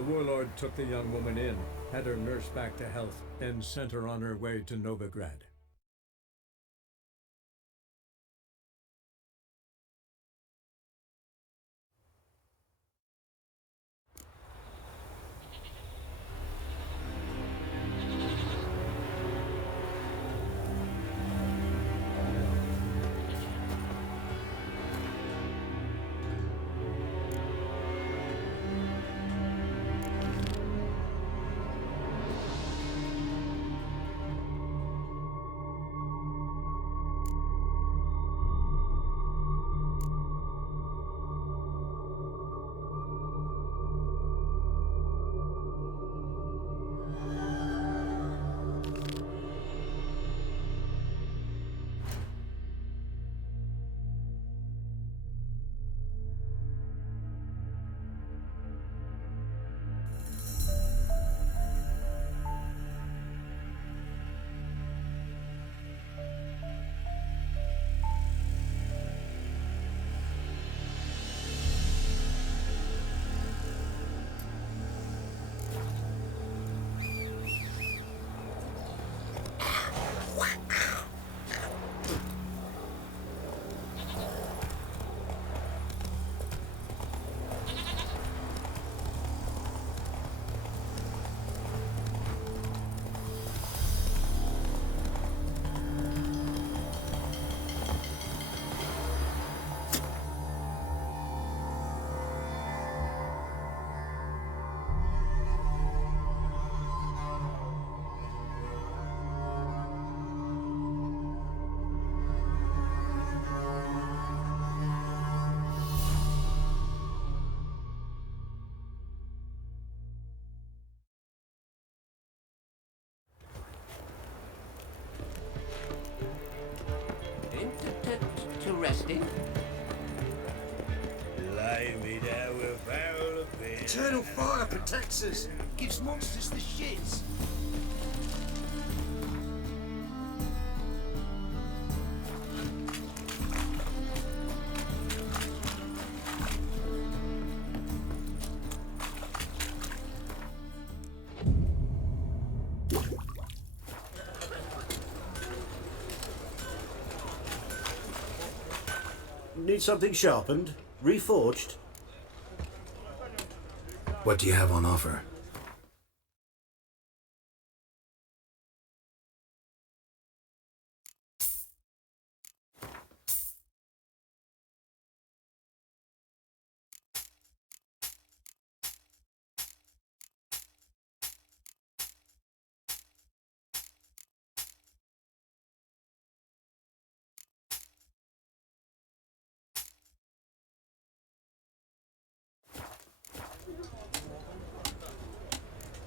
The warlord took the young woman in, had her nursed back to health, and sent her on her way to Novigrad. Interesting. Eternal fire protects us. Gives monsters the shits. Need something sharpened? Reforged? What do you have on offer?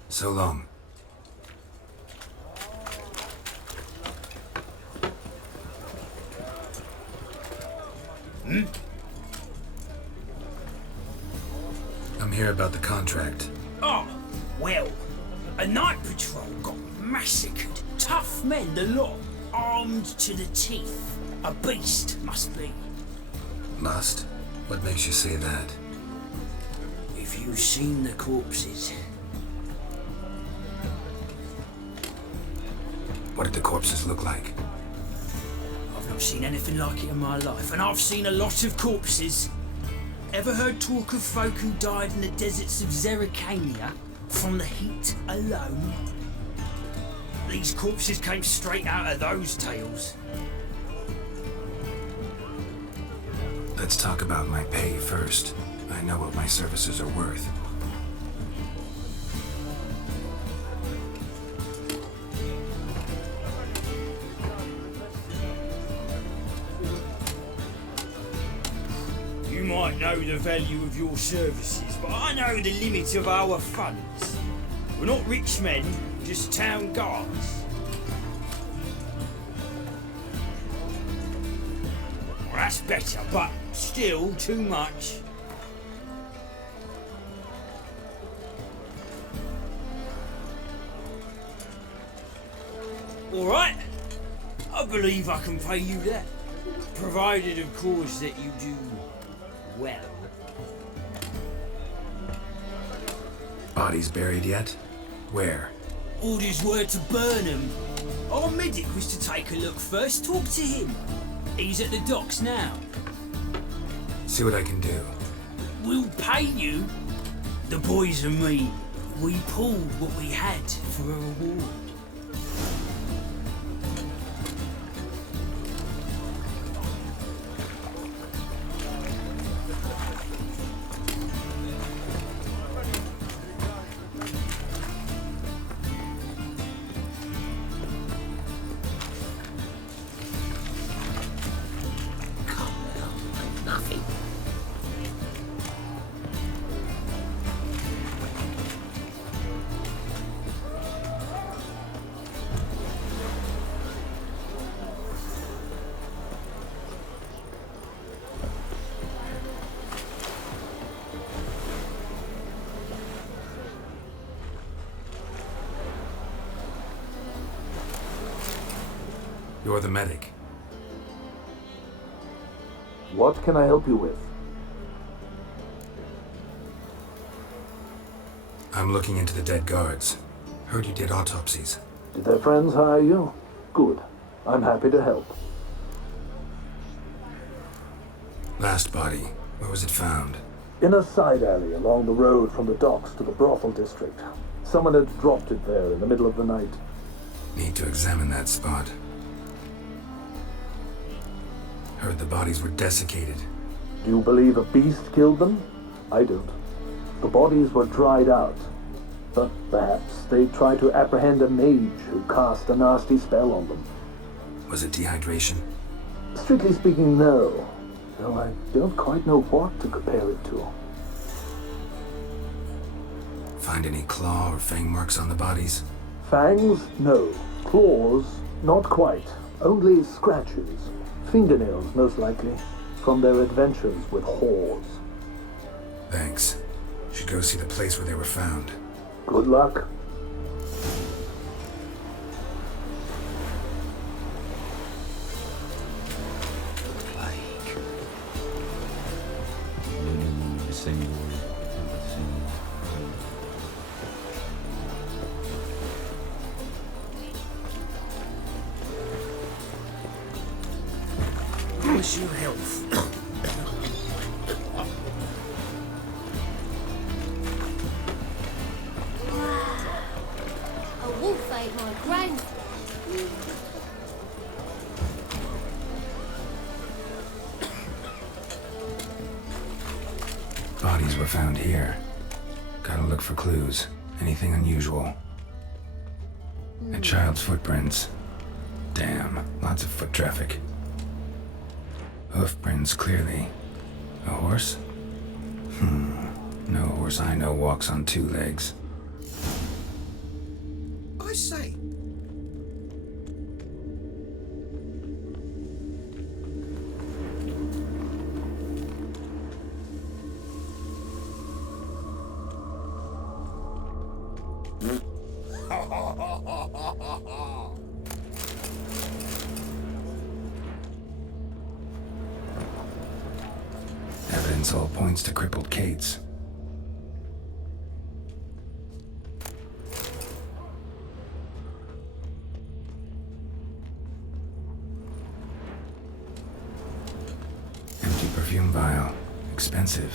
So long. I'm here about the contract. Oh, well, a night patrol got massacred. Tough men, the lot, armed to the teeth. A beast, must be. Must? What makes you say that? If you've seen the corpses. What did the corpses look like? I've not seen anything like it in my life, and I've seen a lot of corpses. Ever heard talk of folk who died in the deserts of Zerrikania from the heat alone? These corpses came straight out of those tales. Let's talk about my pay first. I know what my services are worth. You might know the value of your services, but I know the limit of our funds. We're not rich men, just town guards. Well, that's better, but still too much. All right, I believe I can pay you that, provided, of course, that you do well. Bodies buried yet? Where? Orders were to burn them. Our medic was to take a look first. Talk to him. He's at the docks now. See what I can do. We'll pay you. The boys and me, we pulled what we had for a reward. You're the medic. What can I help you with? I'm looking into the dead guards. Heard you did autopsies. Did their friends hire you? Good. I'm happy to help. Last body, where was it found? In a side alley along the road from the docks to the brothel district. Someone had dropped it there in the middle of the night. Need to examine that spot. Heard the bodies were desiccated. Do you believe a beast killed them? I don't. The bodies were dried out. But perhaps they tried to apprehend a mage who cast a nasty spell on them. Was it dehydration? Strictly speaking, no. Though I don't quite know what to compare it to. Find any claw or fang marks on the bodies? Fangs? No. Claws? Not quite. Only scratches. Fingernails, most likely. From their adventures with whores. Thanks. Should go see the place where they were found. Good luck. Plague. Learning the same word. Wish you health. A wolf ate my grand. Bodies were found here. Gotta look for clues. Anything unusual. A child's footprints. Damn, lots of foot traffic. Hoof prints, clearly. A horse? No horse I know walks on two legs. I say. Evidence all points to crippled Kate's. Empty perfume vial. Expensive.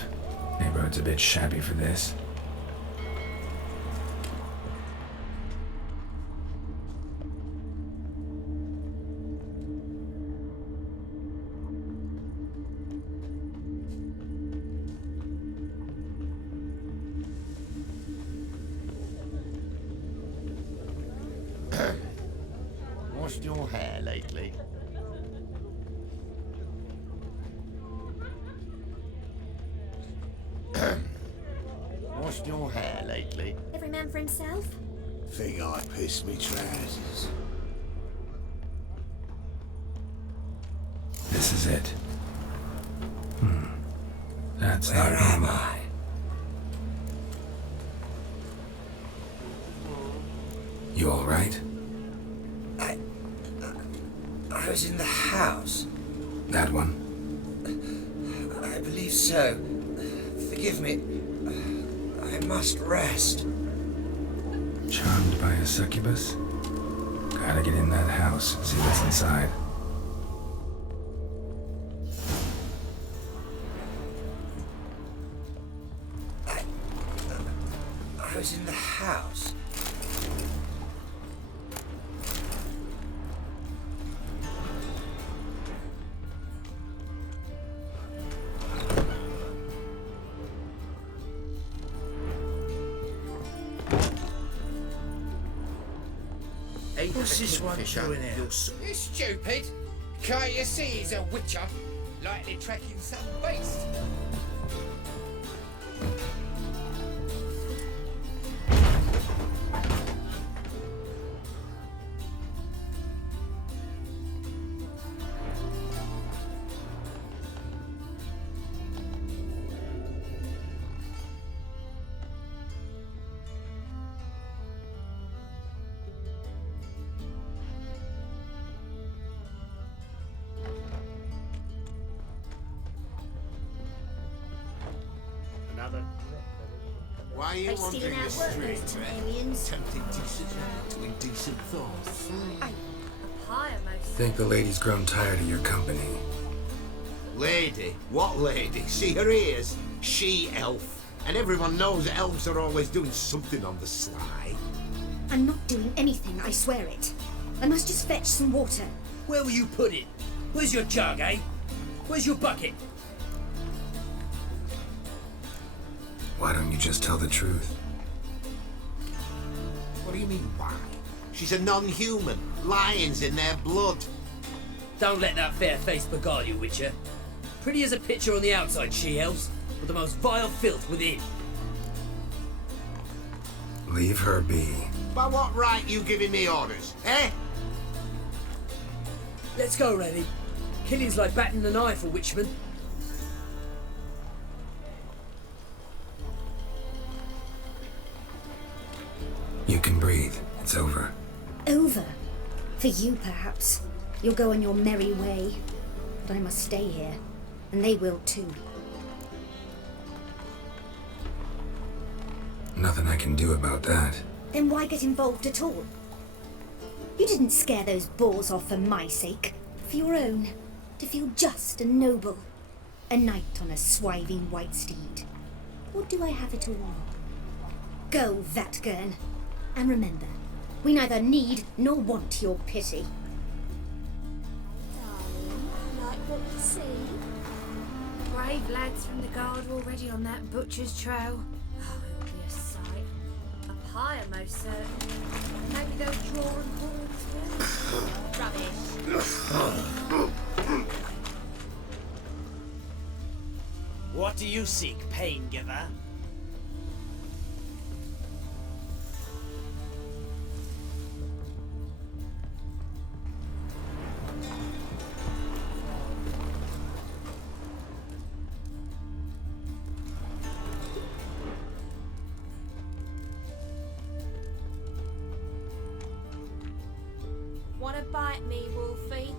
Neighborhood's a bit shabby for this. Washed your hair lately? Washed your hair lately? Every man for himself? Think I pissed me trousers. This is it. That's Where not am him. I? You all right? I was in the house. That one? I believe so. Forgive me. I must rest. Charmed by a succubus? Gotta get in that house, see what's inside. Who's in the house? What's this one doing here? You're You stupid! Can't you see he's a witcher? Likely tracking some beast. Why are you They stealing wandering our the work, street, those man? Temerians. Tempting to indecent thoughts. A pyre most. Think the lady's grown tired of your company. Lady? What lady? See her ears? She-elf. And everyone knows elves are always doing something on the sly. I'm not doing anything, I swear it. I must just fetch some water. Where will you put it? Where's your jug, eh? Where's your bucket? Why don't you just tell the truth? What do you mean, why? She's a non-human. Lions in their blood. Don't let that fair face beguile you, Witcher. Pretty as a picture on the outside, she-elves, but the most vile filth within. Leave her be. By what right you giving me orders, eh? Let's go, Rennie. Killing's like batting an eye for Witchman. You can breathe. It's over. Over. For you, perhaps. You'll go on your merry way. But I must stay here. And they will too. Nothing I can do about that. Then why get involved at all? You didn't scare those boars off for my sake. For your own. To feel just and noble. A knight on a swiving white steed. Or do I have it all? Go, Vatgern. And remember, we neither need nor want your pity. Darling, like what you see? Brave lads from the guard already on that butcher's trail. Oh, it'll be a sight. A pyre, most certain. Maybe they'll draw and pull too. Rubbish. What do you seek, pain giver? Wanna bite me, Wolfie?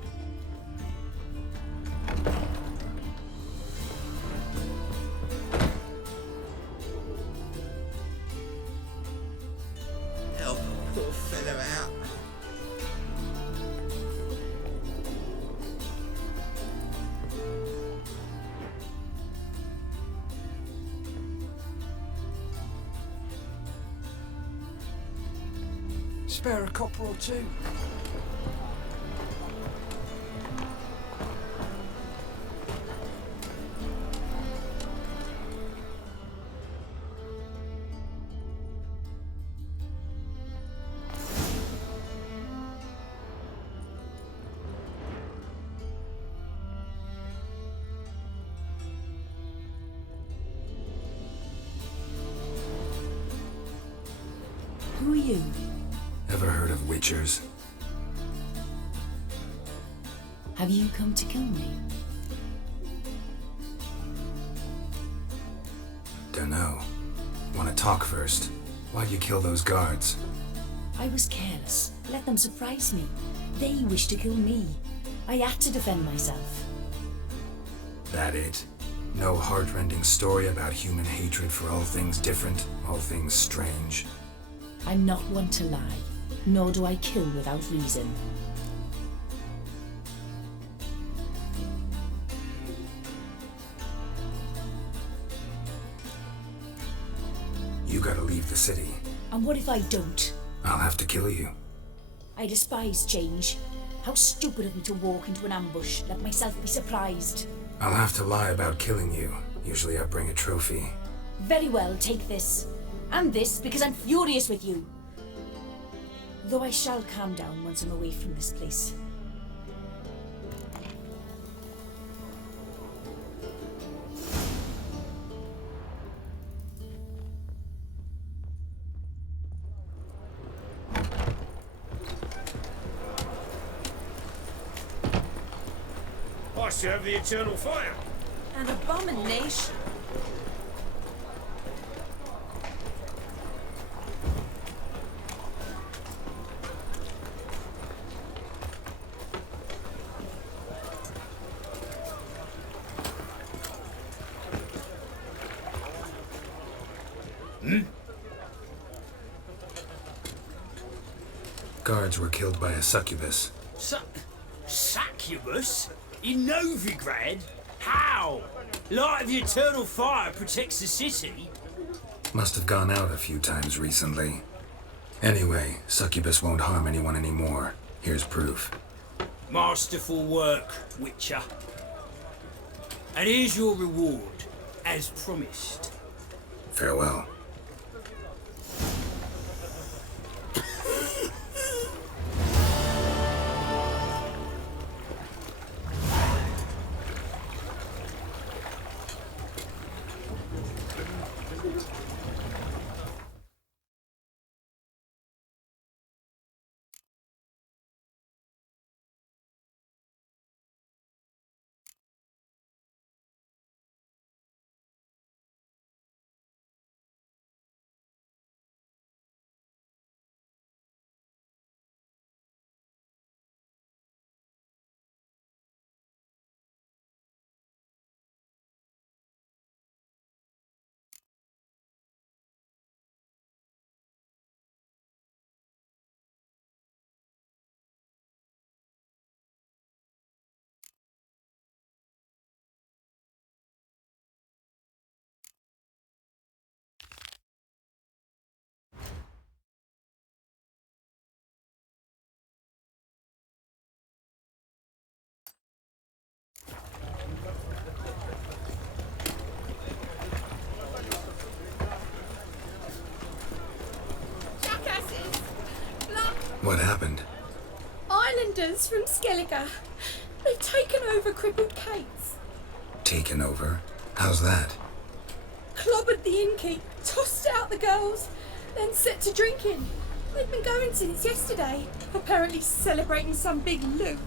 Help a poor fellow out. Spare a copper or two. Who are you? Ever heard of witchers? Have you come to kill me? Dunno. Wanna talk first? Why'd you kill those guards? I was careless. Let them surprise me. They wished to kill me. I had to defend myself. That it? No heartrending story about human hatred for all things different, all things strange? I'm not one to lie, nor do I kill without reason. You gotta leave the city. And what if I don't? I'll have to kill you. I despise change. How stupid of me to walk into an ambush, let myself be surprised. I'll have to lie about killing you. Usually I bring a trophy. Very well, take this. And this, because I'm furious with you. Though I shall calm down once I'm away from this place. I serve the eternal fire. An abomination. Guards were killed by a succubus. Succubus? In Novigrad? How? Light of the eternal fire protects the city? Must have gone out a few times recently. Anyway, succubus won't harm anyone anymore. Here's proof. Masterful work, Witcher. And here's your reward, as promised. Farewell. What happened? Islanders from Skellige. They've taken over crippled Kate's. Taken over? How's that? Clobbered the innkeep, tossed out the girls, then set to drinking. They've been going since yesterday, apparently celebrating some big loot.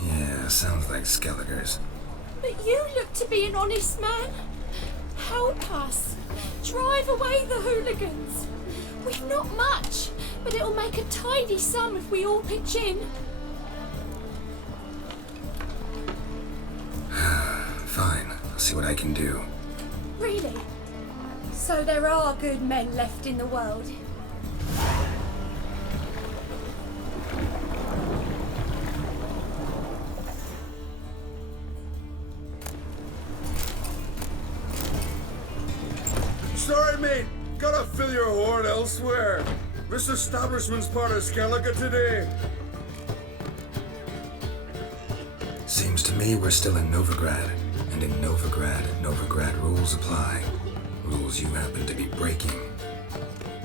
Yeah, sounds like Skelligers. But you look to be an honest man. Help us. Drive away the hooligans. We've not much, but it'll make a tidy sum if we all pitch in. Fine, I'll see what I can do. Really? So there are good men left in the world? Sorry, mate. Gotta fill your horn elsewhere. This establishment's part of Skellige today. Seems to me we're still in Novigrad. And in Novigrad rules apply. Rules you happen to be breaking.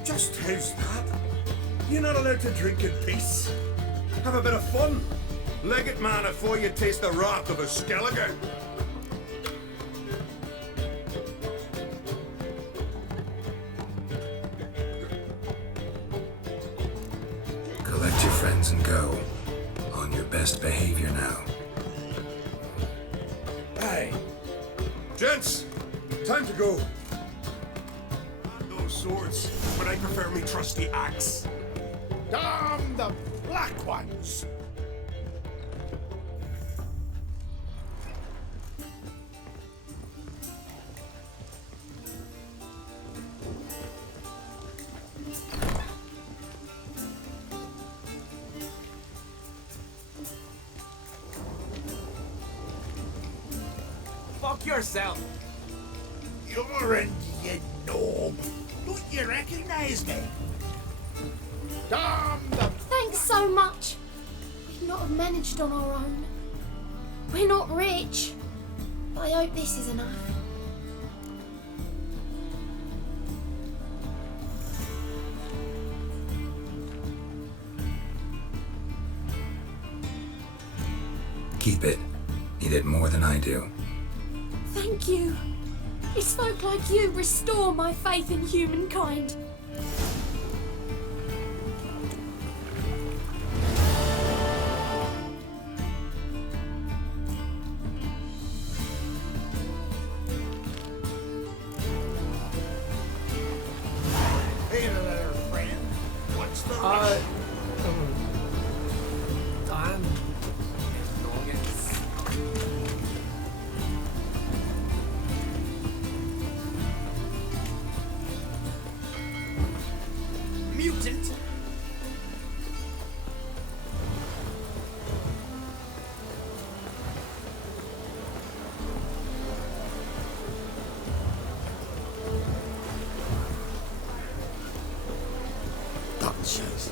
Just how's that? You're not allowed to drink in peace. Have a bit of fun. Leg it, man, before you taste the wrath of a Skellige. Collect your friends and go. On your best behavior now. Hey. Gents, time to go. Those swords, but I prefer me trusty axe. Damn the black ones! yourself. Yoren, you knob. Don't you recognize me? Damn them! Thanks so much. We'd not have managed on our own. We're not rich. But I hope this is enough. Keep it. Need it more than I do. Thank you. It's folk like you restore my faith in humankind. Hey there, friend. What's the rush? I'm Mutant? Button shows.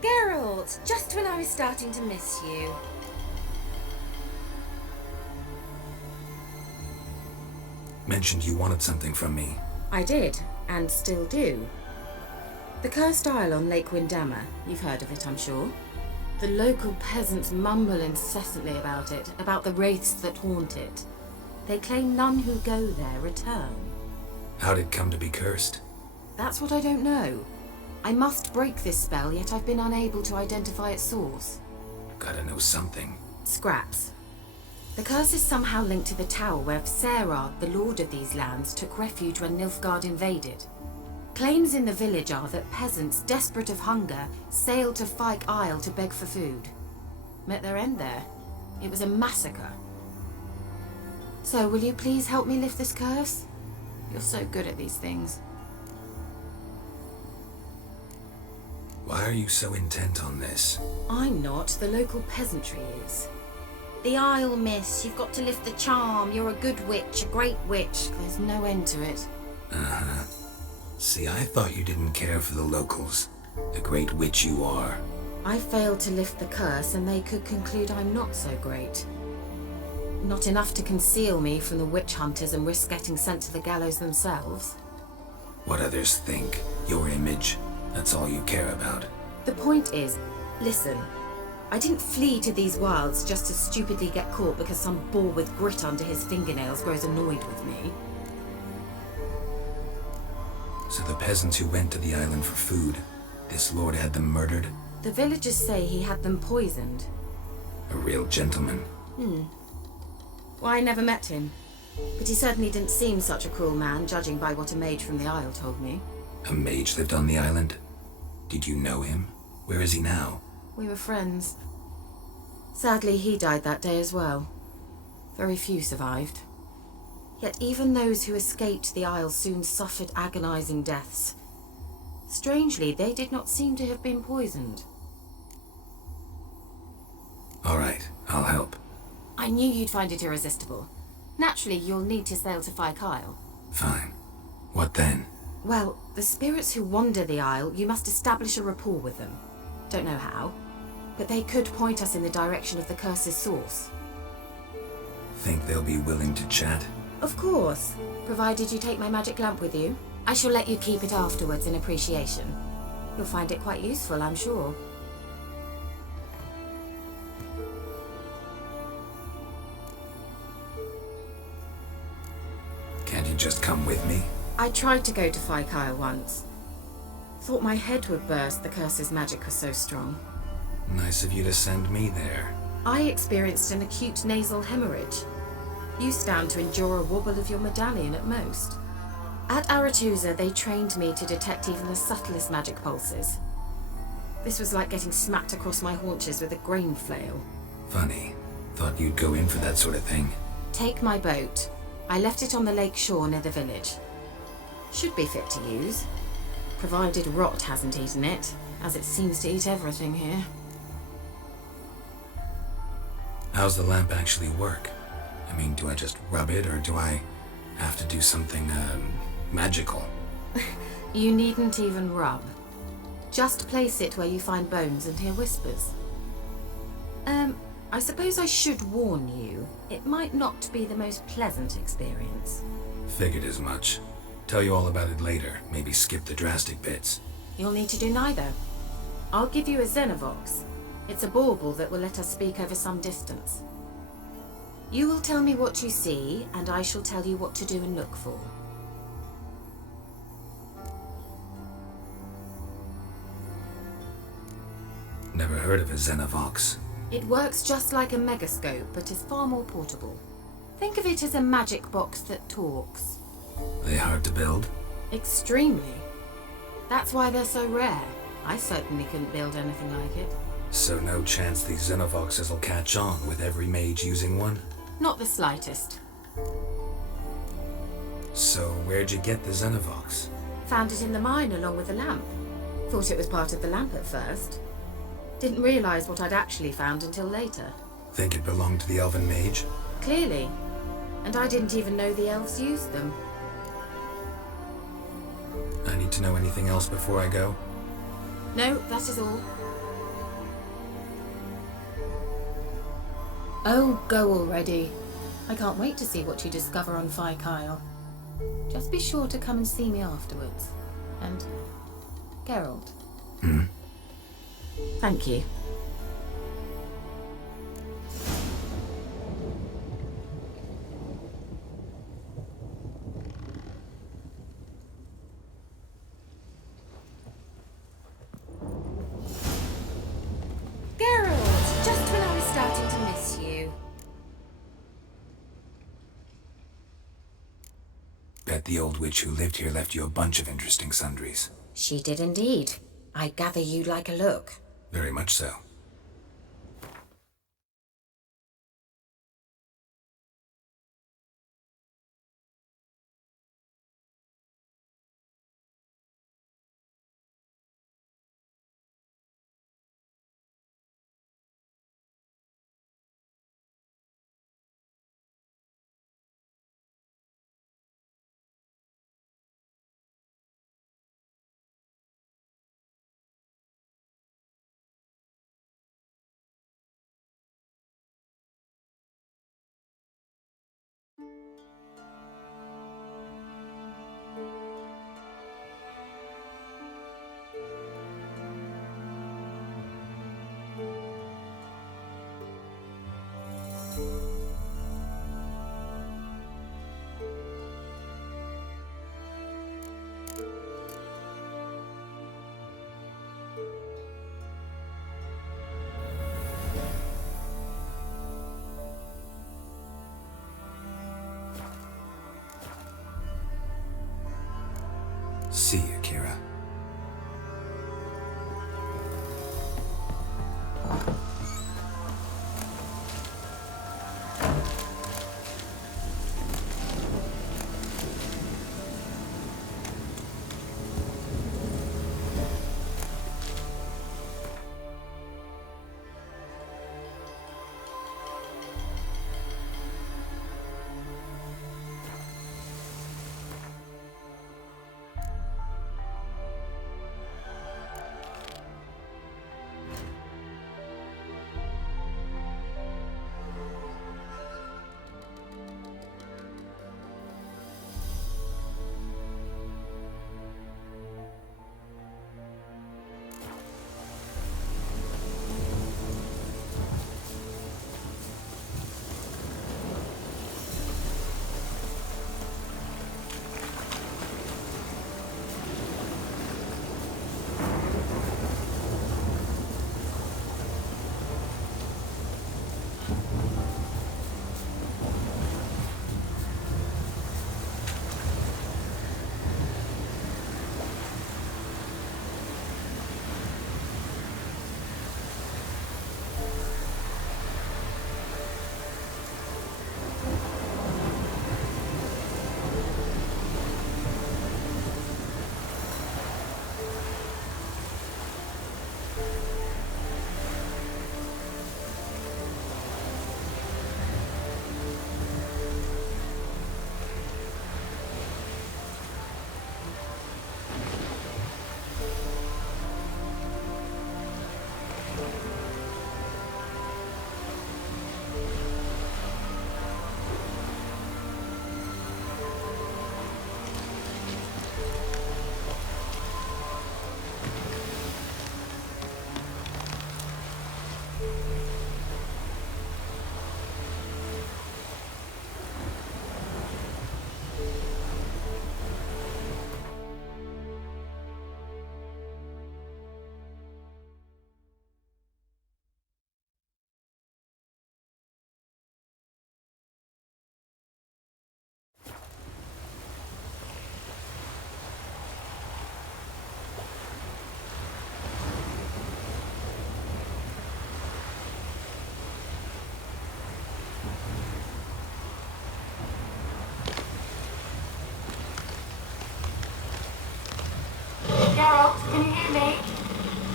Geralt, just when I was starting to miss you. Mentioned you wanted something from me. I did, and still do. The Cursed Isle on Lake Windammer, you've heard of it, I'm sure. The local peasants mumble incessantly about it, about the wraiths that haunt it. They claim none who go there return. How'd it come to be cursed? That's what I don't know. I must break this spell, yet I've been unable to identify its source. Gotta know something. Scraps. The curse is somehow linked to the tower where Serard, the lord of these lands, took refuge when Nilfgaard invaded. Claims in the village are that peasants, desperate of hunger, sailed to Fyke Isle to beg for food. Met their end there. It was a massacre. So, will you please help me lift this curse? You're so good at these things. Why are you so intent on this? I'm not. The local peasantry is. The Isle, miss. You've got to lift the charm. You're a good witch, a great witch. There's no end to it. Uh-huh. See, I thought you didn't care for the locals. The great witch you are. I failed to lift the curse, and they could conclude I'm not so great. Not enough to conceal me from the witch hunters and risk getting sent to the gallows themselves. What others think, your image, That's all you care about. The point is, listen, I didn't flee to these wilds just to stupidly get caught because some boar with grit under his fingernails grows annoyed with me. So the peasants who went to the island for food, this lord had them murdered? The villagers say he had them poisoned. A real gentleman. Well, I never met him. But he certainly didn't seem such a cruel man, judging by what a mage from the Isle told me. A mage lived on the island? Did you know him? Where is he now? We were friends. Sadly, he died that day as well. Very few survived. Yet even those who escaped the Isle soon suffered agonizing deaths. Strangely, they did not seem to have been poisoned. All right, I'll help. I knew you'd find it irresistible. Naturally, you'll need to sail to Phi Kyle. Fine. What then? Well, the spirits who wander the Isle, you must establish a rapport with them. Don't know how, but they could point us in the direction of the curse's source. Think they'll be willing to chat? Of course, provided you take my magic lamp with you. I shall let you keep it afterwards in appreciation. You'll find it quite useful, I'm sure. Can't you just come with me? I tried to go to Phi Kyle once. Thought my head would burst, the curse's magic was so strong. Nice of you to send me there. I experienced an acute nasal hemorrhage. You stand to endure a wobble of your medallion at most. At Aretusa, they trained me to detect even the subtlest magic pulses. This was like getting smacked across my haunches with a grain flail. Funny. Thought you'd go in for that sort of thing. Take my boat. I left it on the lake shore near the village. Should be fit to use, provided rot hasn't eaten it, as it seems to eat everything here. How's the lamp actually work? I mean, do I just rub it, or do I have to do something, magical? You needn't even rub. Just place it where you find bones and hear whispers. I suppose I should warn you, it might not be the most pleasant experience. Figured as much. Tell you all about it later, maybe skip the drastic bits. You'll need to do neither. I'll give you a Xenovox. It's a bauble that will let us speak over some distance. You will tell me what you see, and I shall tell you what to do and look for. Never heard of a Xenovox. It works just like a megascope, but is far more portable. Think of it as a magic box that talks. They hard to build? Extremely. That's why they're so rare. I certainly couldn't build anything like it. So no chance these Xenovoxes will catch on with every mage using one? Not the slightest. So where'd you get the Xenovox? Found it in the mine along with the lamp. Thought it was part of the lamp at first. Didn't realize what I'd actually found until later. Think it belonged to the elven mage? Clearly. And I didn't even know the elves used them. I need to know anything else before I go? No, that is all. Oh, go already. I can't wait to see what you discover on Phi Kyle. Just be sure to come and see me afterwards. And Geralt. Thank you. Geralt, just when I was starting to miss you. Bet the old witch who lived here left you a bunch of interesting sundries. She did indeed. I gather you'd like a look. Very much so. see you, Kira. Geralt, can you hear me?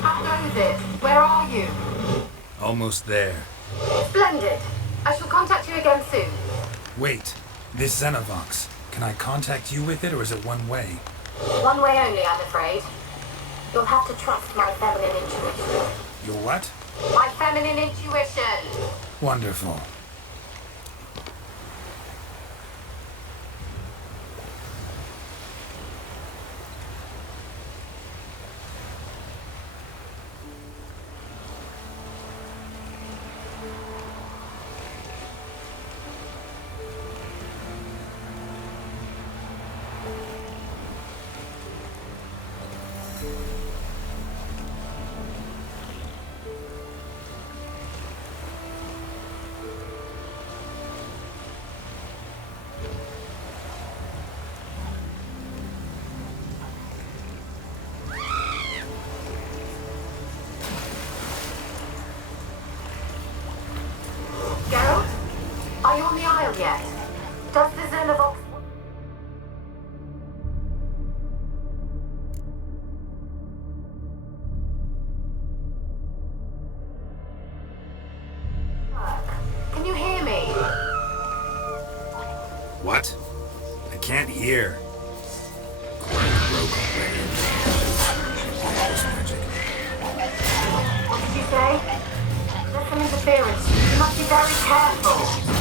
How goes it? Where are you? Almost there. Splendid. I shall contact you again soon. Wait, this Xenovox. Can I contact you with it, or is it one way? One way only, I'm afraid. You'll have to trust my feminine intuition. Your what? My feminine intuition! Wonderful. Geralt? Are you on the Isle yet? Does the Xenovox... Can you hear me? What? I can't hear. What did you say? There's some interference. You must be very careful.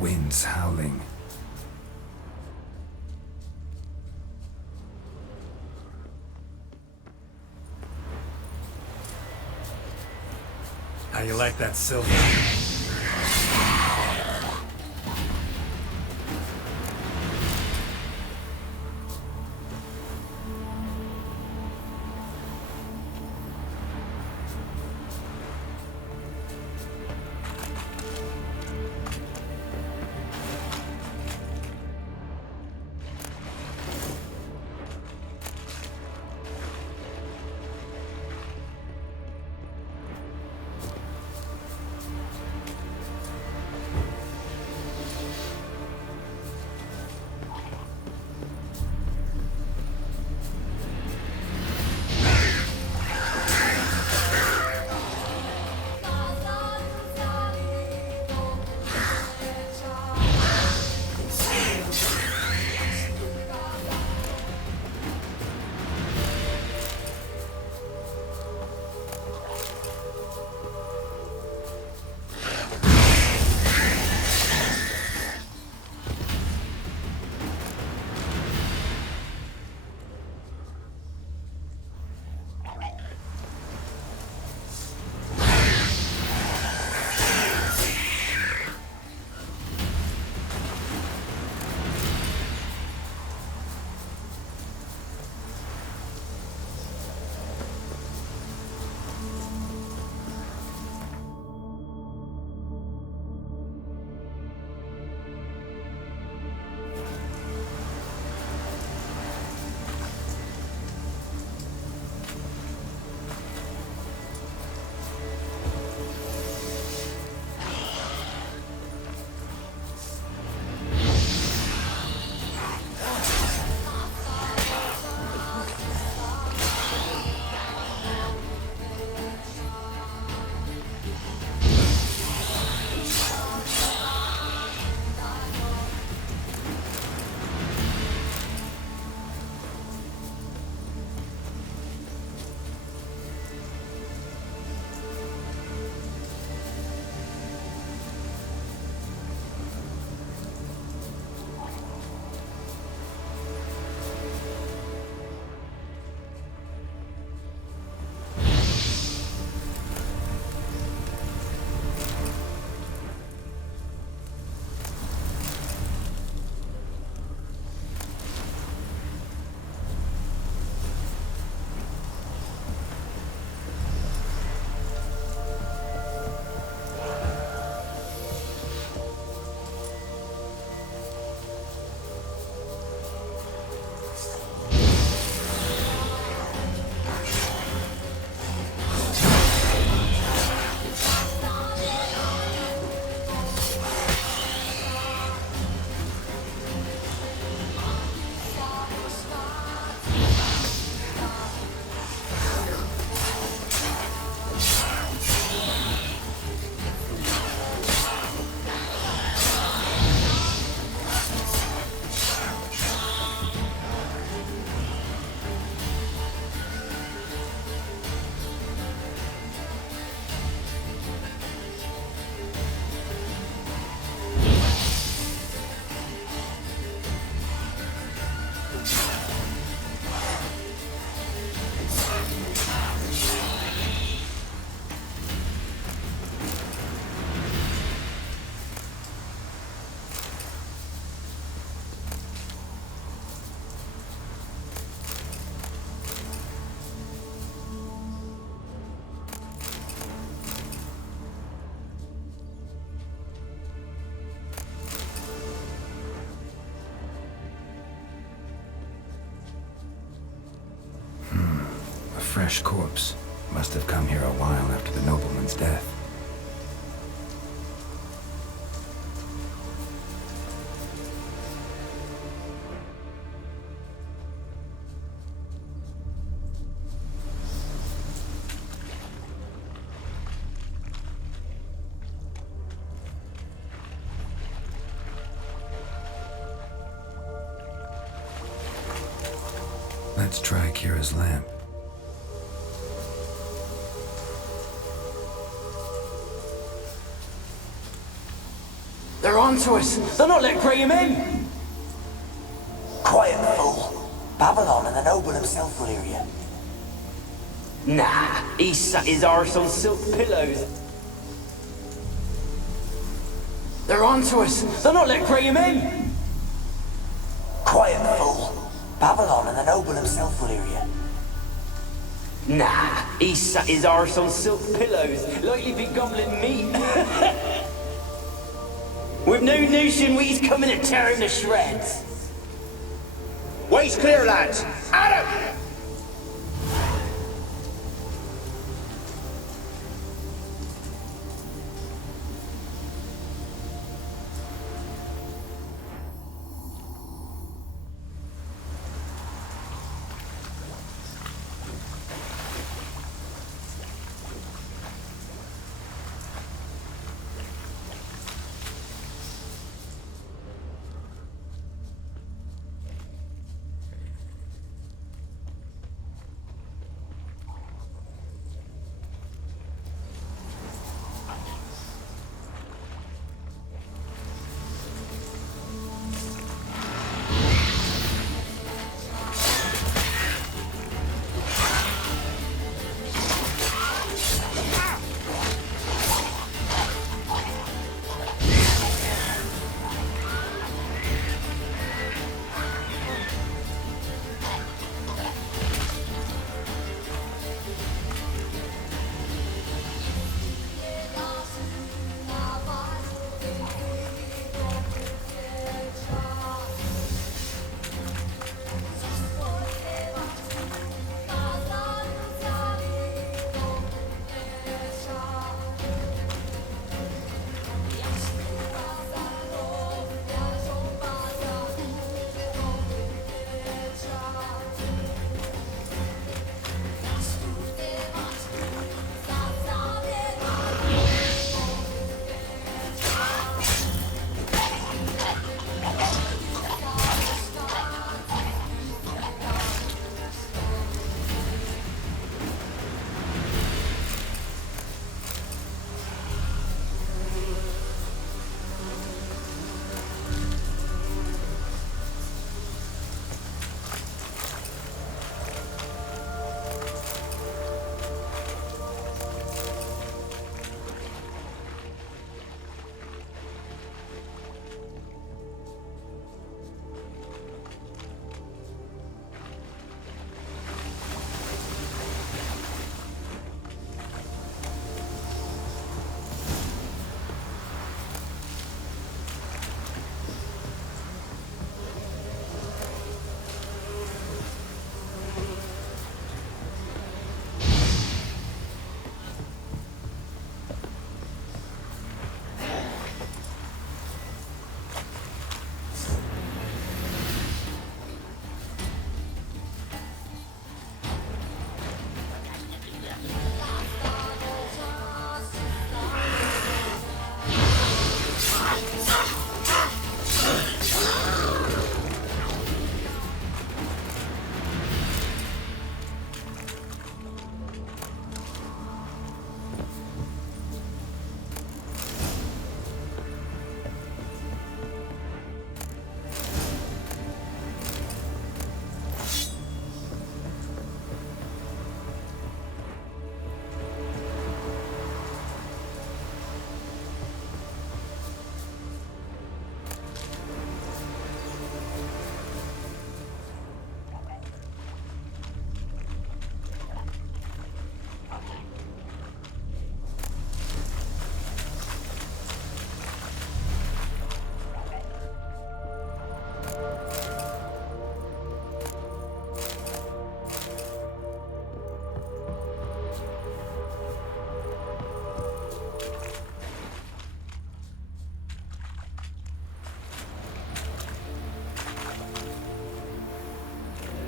Winds howling. How you like that silver? fresh corpse. Must have come here a while after the nobleman's death. Let's try Kira's lamp. They're onto us. They'll not let Graham in. Quiet, fool. Babylon and the noble himself will hear you. Nah, he sat his arse on silk pillows. They're onto us. They'll not let Graham in. Quiet, fool. Babylon and the noble himself will hear you. Nah, he sat his arse on silk pillows, like he'd be gobbling meat. With no notion we's coming to tear him to shreds. Way's clear, lads. Adam!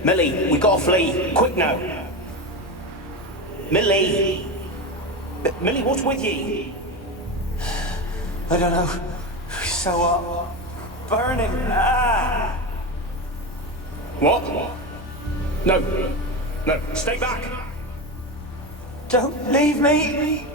Millie, we gotta flee. Quick now. Millie! Millie, what's with you? I don't know. So, burning. Ah! What? No. No, stay back. Don't leave me.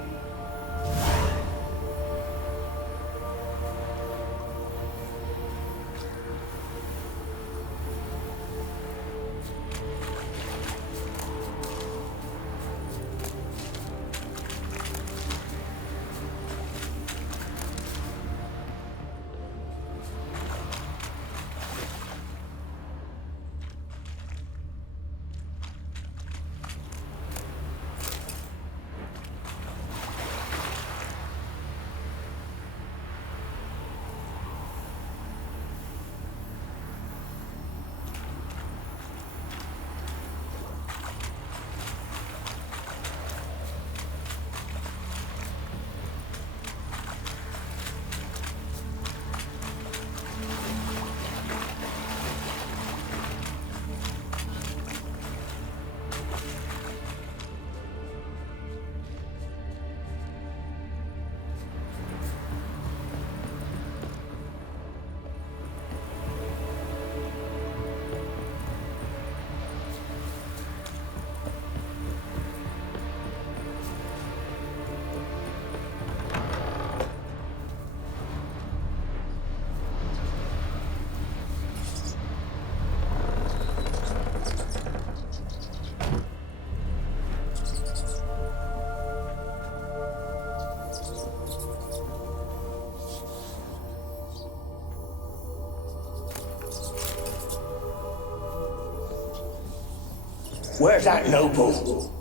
Where's that noble?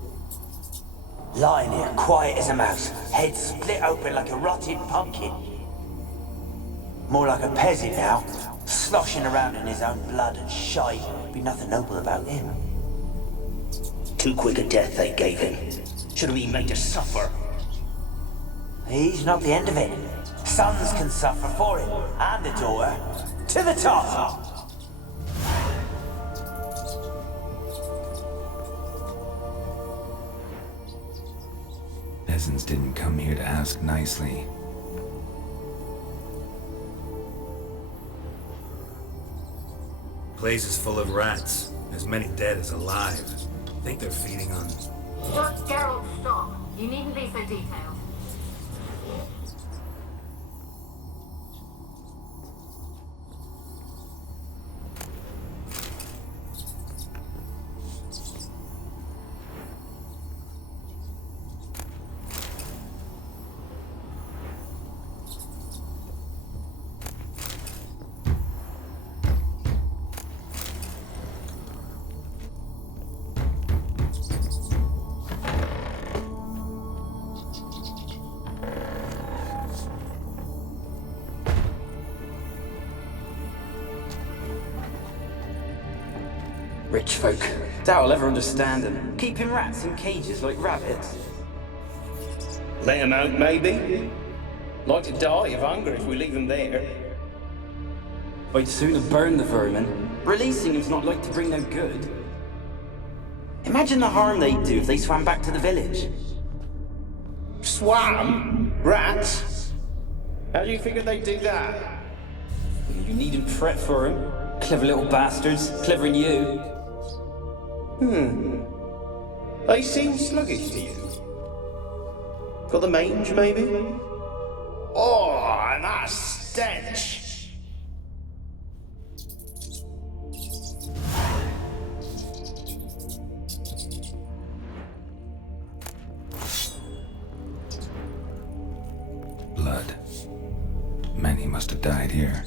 Lying here, quiet as a mouse, head split open like a rotted pumpkin. More like a peasant now, sloshing around in his own blood and shite. Be nothing noble about him. Too quick a death they gave him. Should have been made to suffer. He's not the end of it. Sons can suffer for him, and the daughter. To the top! Peasants didn't come here to ask nicely. Place is full of rats. As many dead as alive. Think they're feeding on... Just Geralt, stop. You needn't be so detailed. Rich folk. Doubt I'll ever understand them. Keeping rats in cages like rabbits. Let them out, maybe? Like to die of hunger if we leave them there. I'd sooner burn the vermin. Releasing them's not like to bring no good. Imagine the harm they'd do if they swam back to the village. Swam? Rats? How do you figure they'd do that? You needn't fret for them. Clever little bastards. Clever than you. They seem sluggish to you. Got the mange, maybe? Oh, and that stench! Blood. Many must have died here.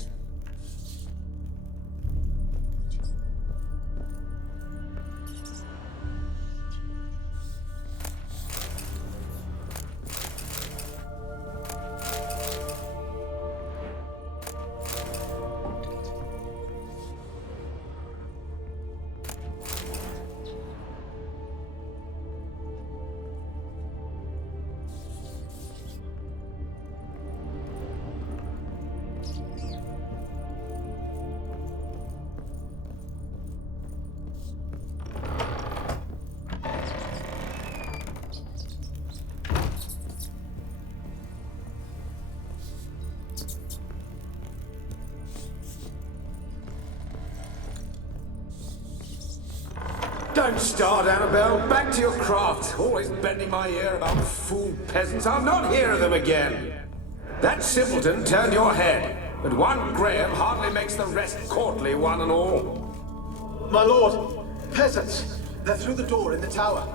Don't start, Annabelle. Back to your craft. Always bending my ear about fool peasants. I'll not hear of them again. That simpleton turned your head, but one Graham hardly makes the rest courtly, one and all. My lord, peasants. They're through the door in the tower.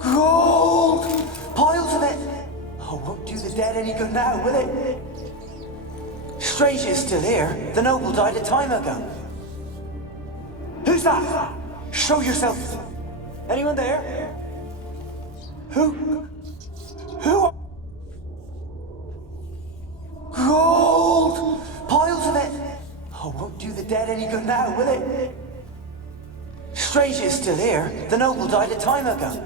Gold! Piles of it! Oh, won't do the dead any good now, will it? Strange it's still here. The noble died a time ago. Who Who's that? Show yourself. Anyone there? Who? Gold! Piles of it! Oh, won't do the dead any good now, will it? Strange it's still here. The noble died a time ago.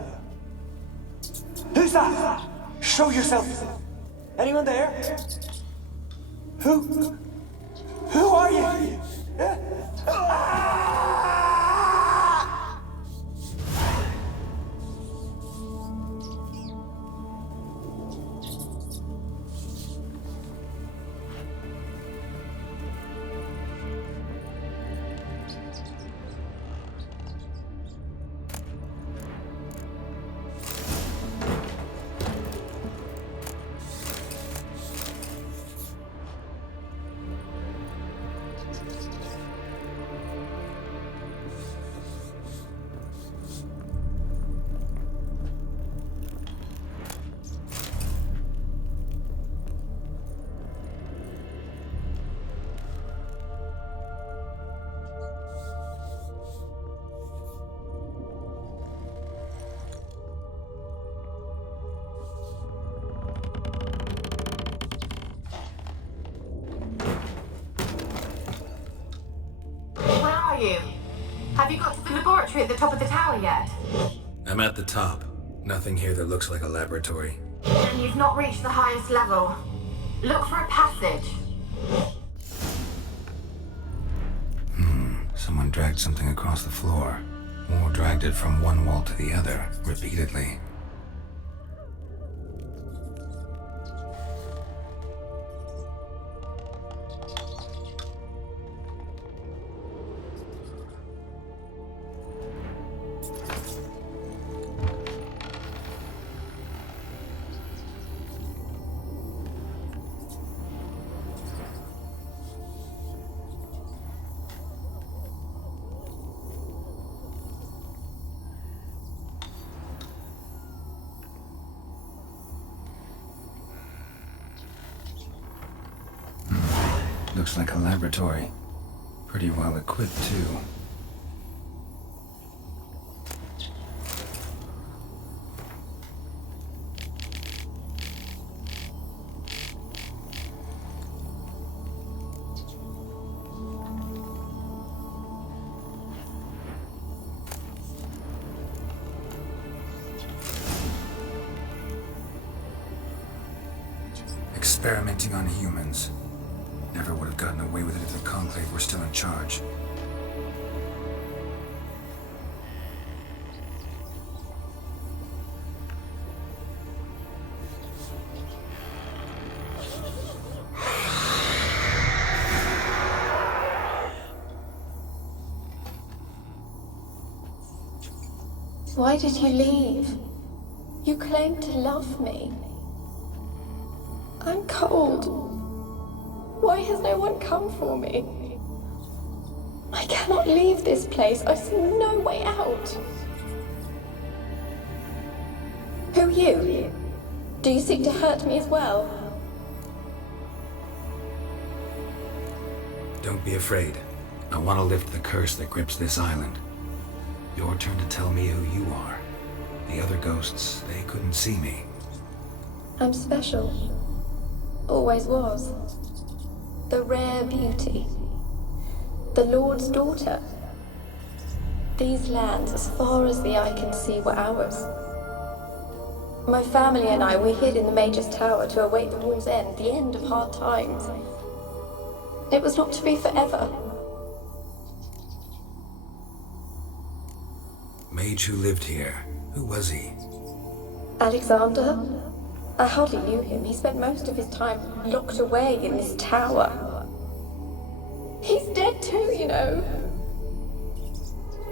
Who's that? Show yourself. Anyone there? Who are you? Have you got to the laboratory at the top of the tower yet? I'm at the top. Nothing here that looks like a laboratory. Then you've not reached the highest level. Look for a passage. Someone dragged something across the floor, or dragged it from one wall to the other, repeatedly. Looks like a laboratory. Pretty well equipped, too. Experimenting on humans. Never would have gotten away with it if the Conclave were still in charge. Why did you leave? You claimed to love me. I'm cold. Why has no one come for me? I cannot leave this place. I see no way out. Who are you? Do you seek to hurt me as well? Don't be afraid. I want to lift the curse that grips this island. Your turn to tell me who you are. The other ghosts, they couldn't see me. I'm special. Always was. The rare beauty. The Lord's daughter. These lands, as far as the eye can see, were ours. My family and I, we hid in the Mage's Tower to await the war's end, the end of hard times. It was not to be forever. Mage who lived here. Who was he? Alexander? I hardly knew him. He spent most of his time locked away in this tower. He's dead too, you know.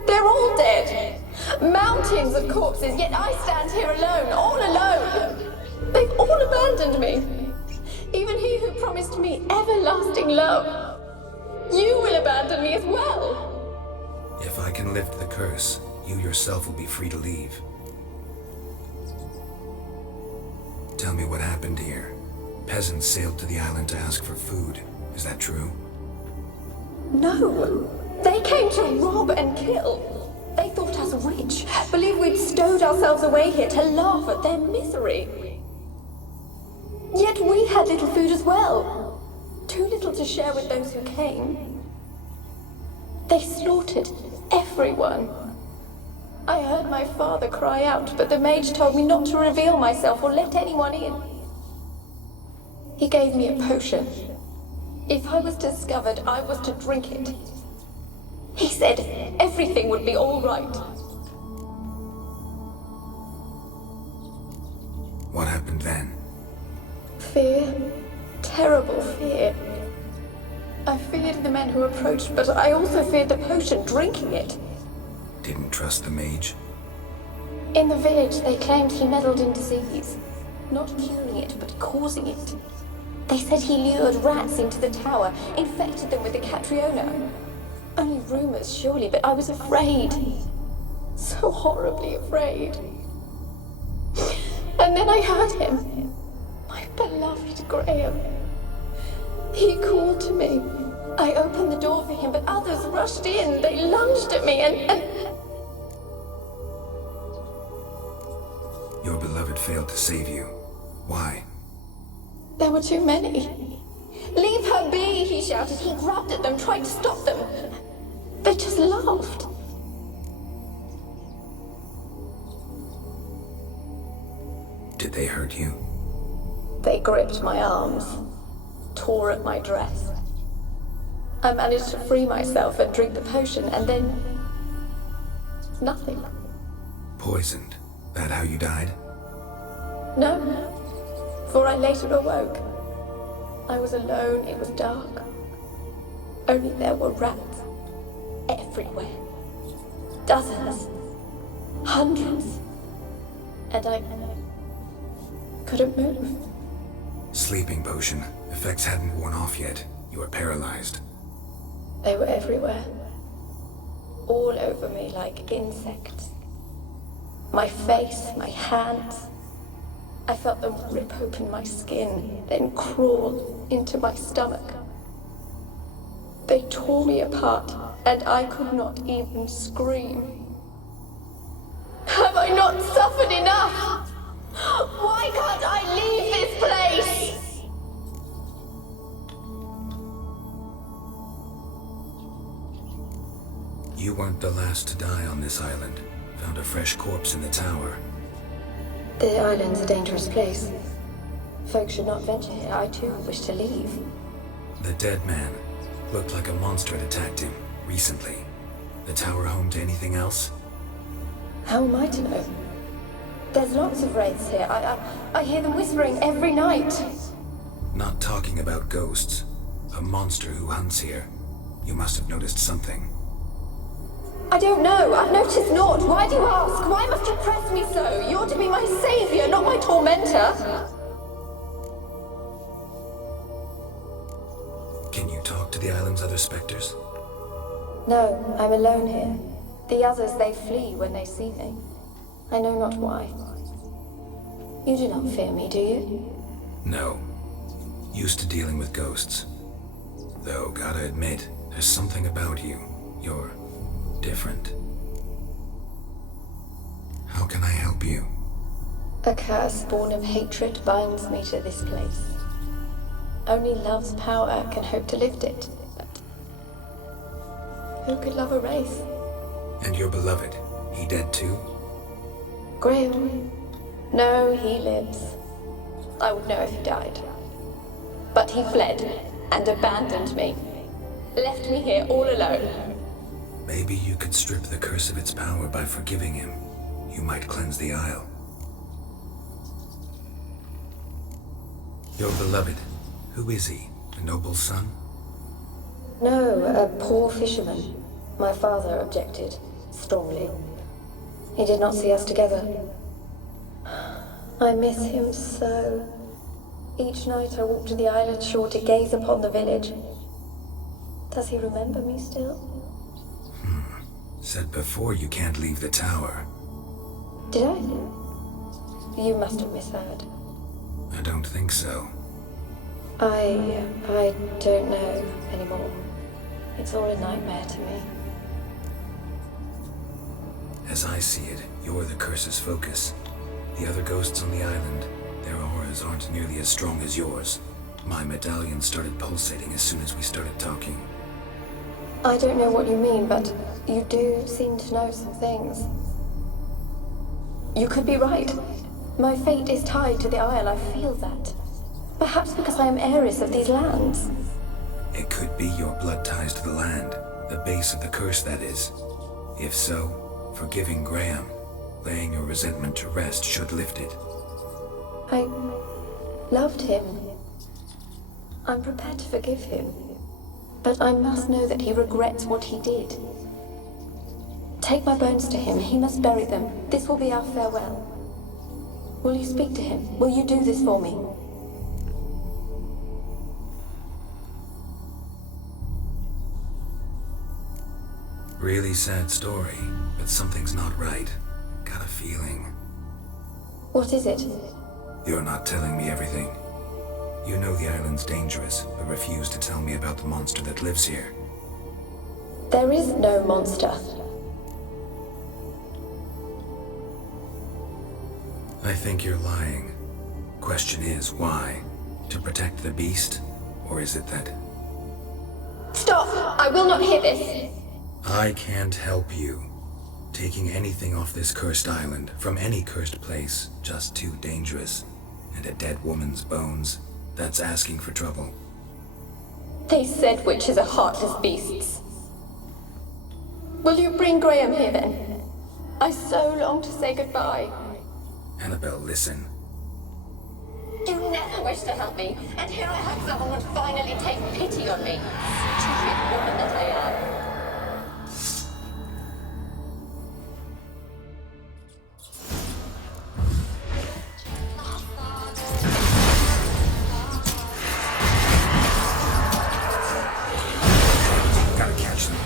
They're all dead. Mountains of corpses, yet I stand here alone, all alone. They've all abandoned me. Even he who promised me everlasting love. You will abandon me as well. If I can lift the curse, you yourself will be free to leave. Tell me what happened here. Peasants sailed to the island to ask for food. Is that true? No. They came to rob and kill. They thought us rich, believed we'd stowed ourselves away here to laugh at their misery. Yet we had little food as well. Too little to share with those who came. They slaughtered everyone. I heard my father cry out, but the mage told me not to reveal myself or let anyone in. He gave me a potion. If I was discovered, I was to drink it. He said everything would be all right. What happened then? Fear. Terrible fear. I feared the men who approached, but I also feared the potion, drinking it. Didn't trust the mage? In the village, they claimed he meddled in disease. Not curing it, but causing it. They said he lured rats into the tower, infected them with the Catriona. Only rumors, surely, but I was afraid. So horribly afraid. And then I heard him. My beloved Graham. He called to me. I opened the door for him, but others rushed in. They lunged at me and... Your beloved failed to save you. Why? There were too many. Leave her be, he shouted. He grabbed at them, tried to stop them. They just laughed. Did they hurt you? They gripped my arms, tore at my dress. I managed to free myself and drink the potion, and then... nothing. Poisoned? That how you died? No, for I later awoke. I was alone, it was dark. Only there were rats. Everywhere. Dozens. Hundreds. And I couldn't move. Sleeping potion. Effects hadn't worn off yet. You were paralyzed. They were everywhere. All over me like insects. My face, my hands. I felt them rip open my skin, then crawl into my stomach. They tore me apart, and I could not even scream. Have I not suffered enough? Why can't I leave this place? You weren't the last to die on this island. Found a fresh corpse in the tower. The island's a dangerous place. Folks should not venture here. I too wish to leave. The dead man. Looked like a monster had attacked him, recently. The tower home to anything else? How am I to know? There's lots of wraiths here. I hear them whispering every night. Not talking about ghosts. A monster who hunts here. You must have noticed something. I don't know. I've noticed naught. Why do you ask? Why must you press me so? You're to be my savior, not my tormentor. Can you talk to the island's other specters? No, I'm alone here. The others, they flee when they see me. I know not why. You do not fear me, do you? No. Used to dealing with ghosts. Though, gotta admit, there's something about you. You're different. How can I help you? A curse born of hatred binds me to this place. Only love's power can hope to lift it, but who could love a wraith? And your beloved, he dead too? Graham? No, he lives. I would know if he died. But he fled and abandoned me. Left me here all alone. Maybe you could strip the curse of its power by forgiving him. You might cleanse the Isle. Your beloved, who is he? A noble son? No, a poor fisherman. My father objected, strongly. He did not see us together. I miss him so. Each night I walk to the island shore to gaze upon the village. Does he remember me still? Said before you can't leave the tower. Did I? You must have misheard. I don't think so. I don't know anymore. It's all a nightmare to me. As I see it, you're the curse's focus. The other ghosts on the island, their auras aren't nearly as strong as yours. My medallion started pulsating as soon as we started talking. I don't know what you mean, but you do seem to know some things. You could be right. My fate is tied to the Isle, I feel that. Perhaps because I am heiress of these lands. It could be your blood ties to the land, the base of the curse, that is. If so, forgiving Graham, laying your resentment to rest should lift it. I loved him. I'm prepared to forgive him. But I must know that he regrets what he did. Take my bones to him. He must bury them. This will be our farewell. Will you speak to him? Will you do this for me? Really sad story, but something's not right. Got a feeling. What is it? You're not telling me everything. You know the island's dangerous, but refuse to tell me about the monster that lives here. There is no monster. I think you're lying. Question is, why? To protect the beast? Or is it that... Stop! I will not hear this! I can't help you. Taking anything off this cursed island, from any cursed place, just too dangerous. And a dead woman's bones, that's asking for trouble. They said witches are heartless beasts. Will you bring Graham here then? I so long to say goodbye. Annabelle, listen. You never wished to help me, and here I have someone would finally take pity on me. Stupid woman that I am. Gotta catch them.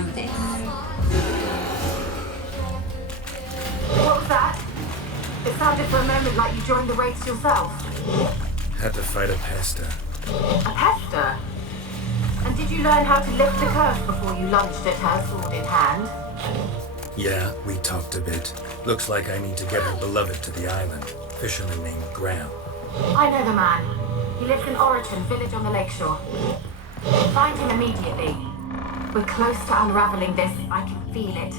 know this. What was that? It sounded for a moment like you joined the wraiths yourself. Had to fight a pester. A pester? And did you learn how to lift the curse before you lunged at her, sword in hand? Yeah, we talked a bit. Looks like I need to get her beloved to the island. Fisherman named Graham. I know the man. He lives in Oriton, village on the lakeshore. Find him immediately. We're close to unraveling this. I can feel it.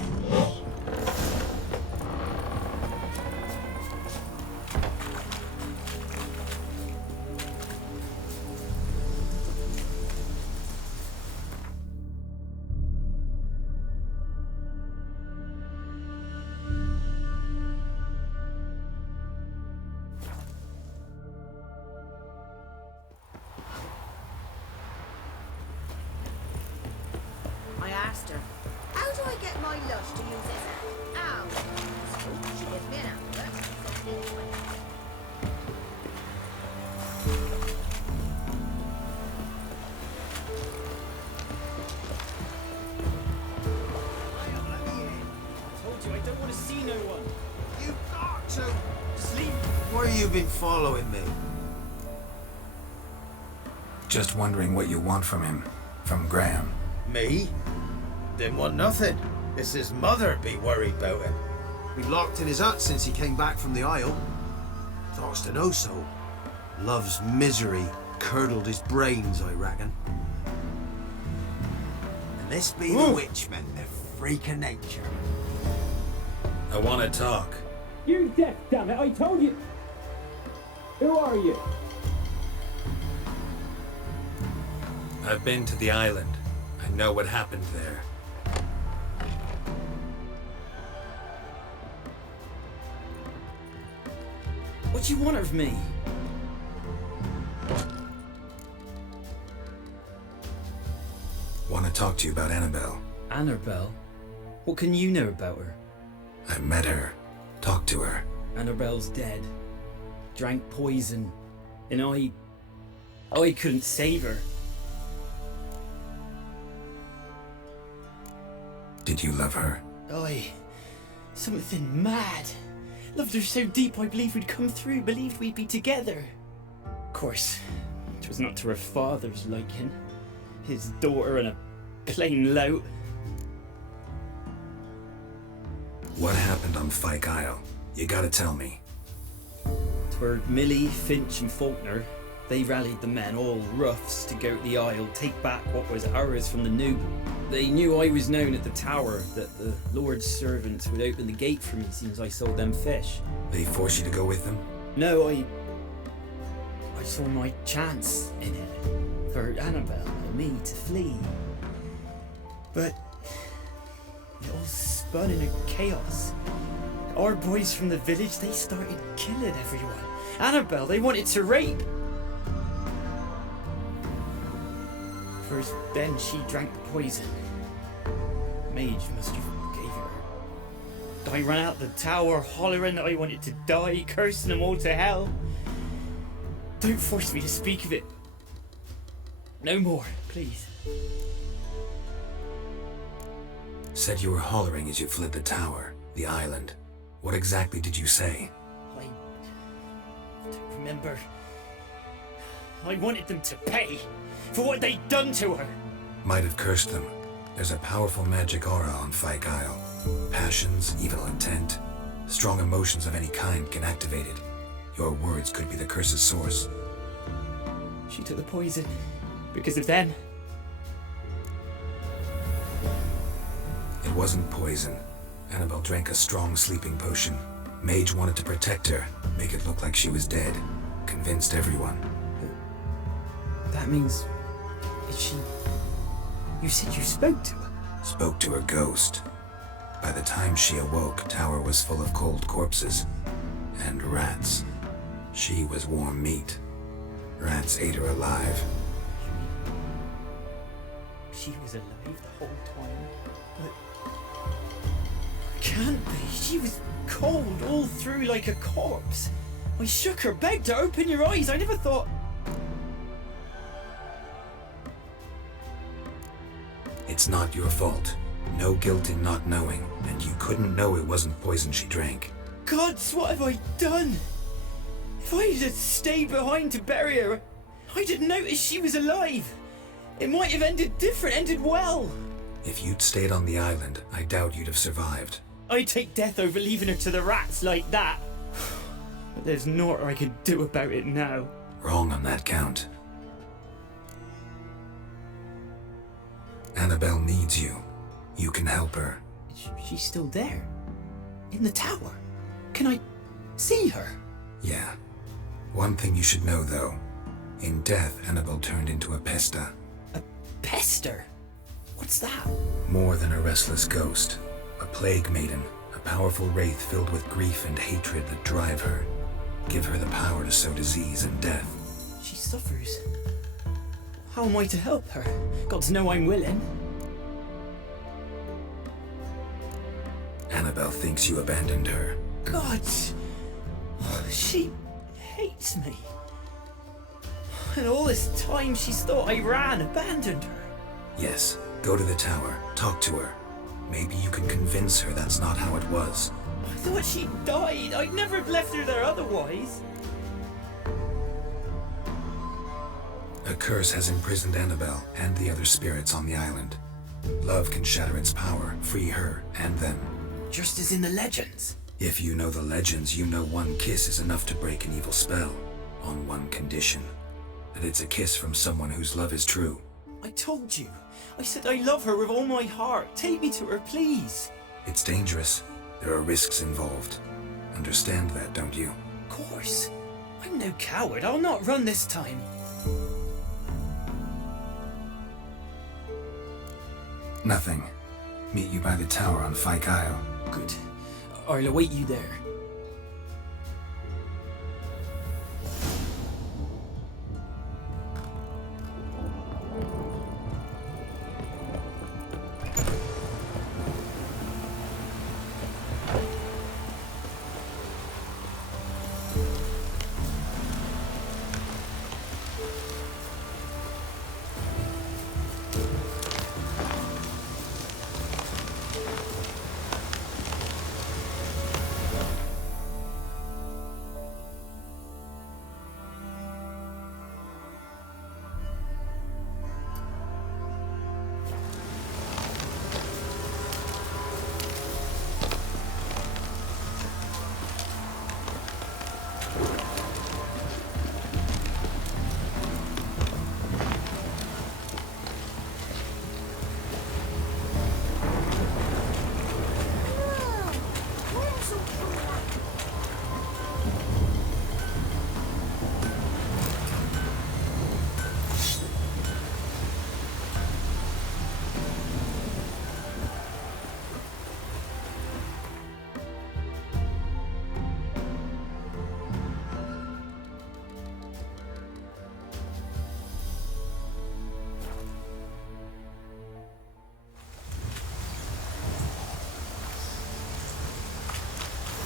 I asked her, how do I get my lush to use this app? Ow! So she gives me an outlet. Why you been following me? Just wondering what you want from him. From Graham. Me? Didn't want nothing. It's his mother be worried about him. Been locked in his hut since he came back from the Isle. Talks to no soul. Love's misery curdled his brains, I reckon. And this be the witchman, the freak of nature. I want to talk. You deaf, damn it! I told you. Who are you? I've been to the island. I know what happened there. What do you want of me? Want to talk to you about Annabelle. Annabelle? What can you know about her? I met her. Talked to her. Annabelle's dead. Drank poison. And I couldn't save her. Did you love her? Something mad. Loved her so deep I believed we'd come through, believed we'd be together. Of course, it was not to her father's liking. His daughter and a plain lout. What happened on Fyke Isle? You gotta tell me. Twere Millie, Finch and Faulkner. They rallied the men, all roughs, to go to the Isle, take back what was ours from the Noob. They knew I was known at the tower, that the Lord's servants would open the gate for me since I sold them fish. They forced you to go with them? No, I saw my chance in it, for Annabelle and me to flee. But it all spun into chaos. Our boys from the village, they started killing everyone. Annabelle, they wanted to rape. First, then she drank the poison. Mage must have gave her. I ran out the tower hollering that I wanted to die, cursing them all to hell. Don't force me to speak of it. No more, please. Said you were hollering as you fled the tower, the island. What exactly did you say? I don't remember. I wanted them to pay for what they'd done to her. Might have cursed them. There's a powerful magic aura on Fyke Isle. Passions, evil intent, strong emotions of any kind can activate it. Your words could be the curse's source. She took the poison because of them. It wasn't poison. Annabelle drank a strong sleeping potion. Mage wanted to protect her, make it look like she was dead. Convinced everyone. That means... Is she... You said you spoke to her? Spoke to her ghost. By the time she awoke, tower was full of cold corpses. And rats. She was warm meat. Rats ate her alive. She was alive the whole time? But... Can't be. She was cold all through like a corpse. I shook her, begged her, open your eyes. I never thought... It's not your fault. No guilt in not knowing, and you couldn't know it wasn't poison she drank. Gods, what have I done? If I had stayed behind to bury her, I didn't notice she was alive. It might have ended different, ended well. If you'd stayed on the island, I doubt you'd have survived. I'd take death over leaving her to the rats like that. But there's naught I can do about it now. Wrong on that count. Annabelle needs you. You can help her. She's still there? In the tower? Can I see her? Yeah. One thing you should know, though. In death, Annabelle turned into a pesta. A pester? What's that? More than a restless ghost. A plague maiden. A powerful wraith filled with grief and hatred that drive her. Give her the power to sow disease and death. She suffers. How am I to help her? Gods know I'm willing. Annabelle thinks you abandoned her. Gods! She hates me. And all this time she's thought I ran, abandoned her. Yes, go to the tower, talk to her. Maybe you can convince her that's not how it was. I thought she died. I'd never have left her there otherwise. please. A curse has imprisoned Annabelle and the other spirits on the island. Love can shatter its power, free her and them. Just as in the legends. If you know the legends, you know one kiss is enough to break an evil spell. On one condition. That it's a kiss from someone whose love is true. I told you. I said I love her with all my heart. Take me to her, please. It's dangerous. There are risks involved. Understand that, don't you? Of course. I'm no coward. I'll not run this time. Nothing. Meet you by the tower on Fyke Isle. Good. I'll await you there.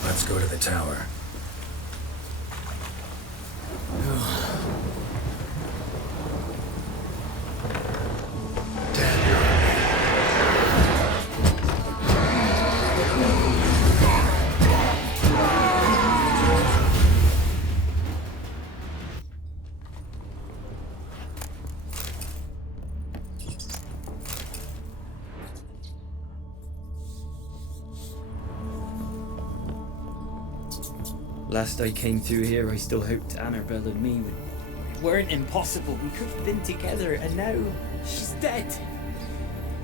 Let's go to the tower. Last I came through here, I still hoped Annabelle and me weren't impossible. We could have been together, and now she's dead.